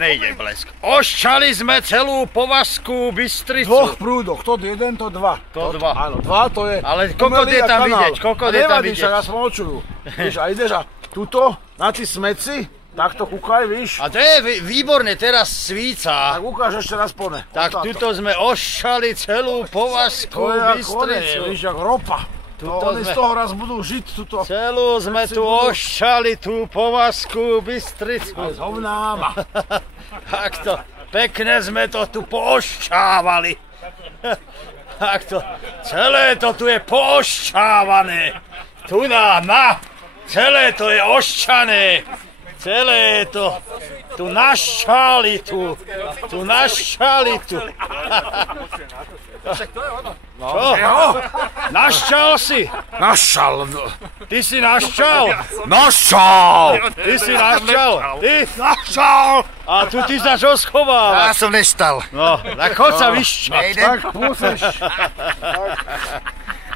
nejde blesk. Oščali sme celú Povazskú Bystricu. V dvoch prúdoch, to jeden, to dva. To dva. Áno, dva to je. Ale kokot je tam vidieť, kokot je tam vidieť. Nevadí, však aspoň očujú. Víš, a ideš a tuto, na tí smeci, takto kúkaj, víš. A to je výborné, teraz svíca. Tak ukáž ešte raz pone. Tak tuto sme oščali celú Povazskú Bystricu. Víš, jak ropa. Oni z toho raz budú žiť tuto. Celú sme tu oščali tú Povazskú Bystricu. Aj s hovnama. Takto, pekne sme to tu pooščávali. Takto, celé to tu je pooščávané. Tu na, celé to je oščané. Celé to, tu naščali tu naščali tu. Čo? Naščal si? Naščal. Ty si naščal? Naščal. Ty si naščal? Ty? Naščal. A tu ty sa čo schovávaš? Ja som neštal. No, tak chod sa vyšťať. Tak musíš.